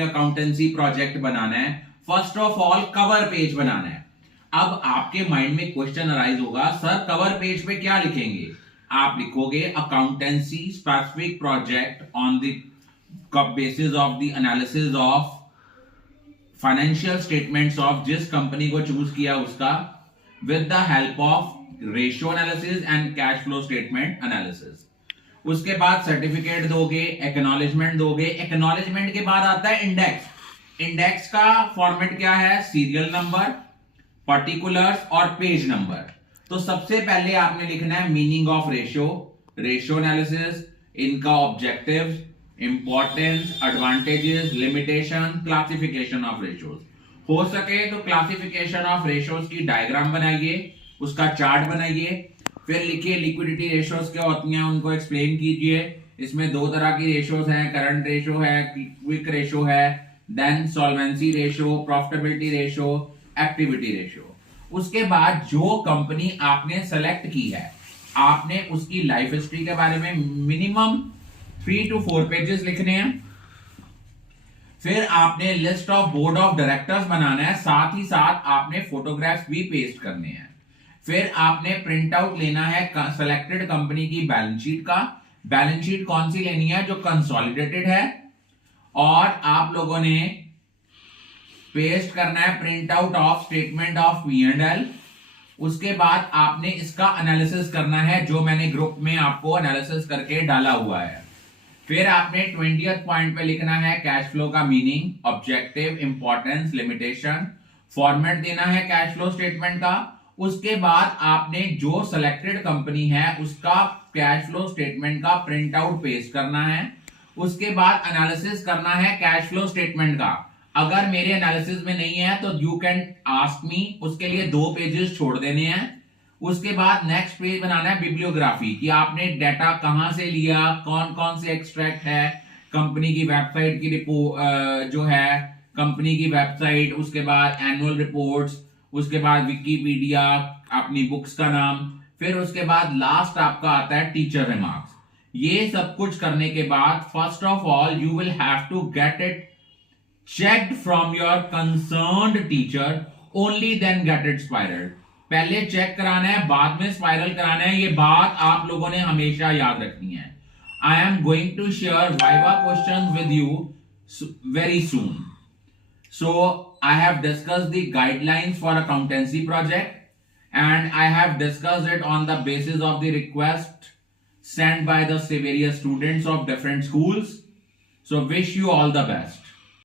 Accountancy project बनाना है, first of all cover page बनाना है। अब आपके माइंड में क्वेश्चन अराइज होगा, सर कवर पेज पे क्या लिखेंगे? आप लिखोगे accountancy specific project on the basis of the analysis of financial statements of जिस कंपनी को चूज किया उसका, with the help of ratio analysis and cash flow statement analysis. उसके बाद सर्टिफिकेट दोगे, एक्नॉलेजमेंट दोगे। एक्नॉलेजमेंट के बाद आता है इंडेक्स। इंडेक्स का फॉर्मेट क्या है? सीरियल नंबर, पर्टिकुलर्स और पेज नंबर। तो सबसे पहले आपने लिखना है meaning of ratio, ratio analysis, इनका objectives, importance, advantages, limitation, classification of ratios. हो सके तो क्लासिफिकेशन ऑफ रेशियोज की डायग्राम बनाइए, उसका चार्ट बनाइए। फिर लिखिए लिक्विडिटी रेशियोज क्या होती हैं, उनको एक्सप्लेन कीजिए। इसमें दो तरह की रेशियोज हैं, करंट रेशियो है, क्विक रेशियो है, then solvency ratio, profitability ratio, activity ratio. उसके बाद जो कंपनी आपने सेलेक्ट की है, आपने उसकी लाइफ हिस्ट्री के बारे में मिनिमम 3 to 4 पेजेस लिखने हैं। फिर आपने list of board of directors बनाना है, साथ ही साथ आपने फोटोग्राफ्स भी पेस्ट करने हैं। फिर आपने प्रिंट आउट लेना है सेलेक्टेड कंपनी की बैलेंस शीट का। बैलेंस शीट कौन सी लेनी है? जो कंसोलिडेटेड है। और आप लोगों ने पेस्ट करना है print out of statement of P&L। उसके बाद आपने इसका एनालिसिस करना है, जो मैंने ग्रुप में आपको एनालिसिस करके डाला हुआ है। फिर आपने 20th पॉइंट पे लिखना है कैश फ्लो का meaning, objective, importance, limitation, format देना है कैश फ्लो स्टेटमेंट का। उसके बाद आपने जो सिलेक्टेड कंपनी है उसका कैश फ्लो स्टेटमेंट का प्रिंट आउट पेस्ट करना है। उसके बाद एनालिसिस करना है कैश फ्लो स्टेटमेंट का। अगर मेरे एनालिसिस में नहीं है तो यू कैन आस्क मी, उसके लिए 2 पेजेस छोड़ देने हैं। उसके बाद नेक्स्ट पेज बनाना है बिब्लियोग्राफी, कि आपने डाटा कहां से लिया, कौन कौन से एक्सट्रैक्ट है, कंपनी की वेबसाइट की रिपोर्ट जो है, कंपनी की वेबसाइट, उसके बाद एनुअल रिपोर्ट्स, उसके बाद विकिपीडिया, अपनी बुक्स का नाम, फिर उसके बाद लास्ट आपका आता है टीचर रिमार्क्स। ये सब कुछ करने के बाद first of all you will have to get it checked from your concerned teacher, only then get it spiraled। पहले चेक कराना है, बाद में स्पाइरल कराना है। ये बात आप लोगों ने हमेशा याद रखनी है। I am going to share Viva questions with you very soon. So I have discussed the guidelines for accountancy project and I have discussed it on the basis of the request sent by the various students of different schools. So wish you all the best.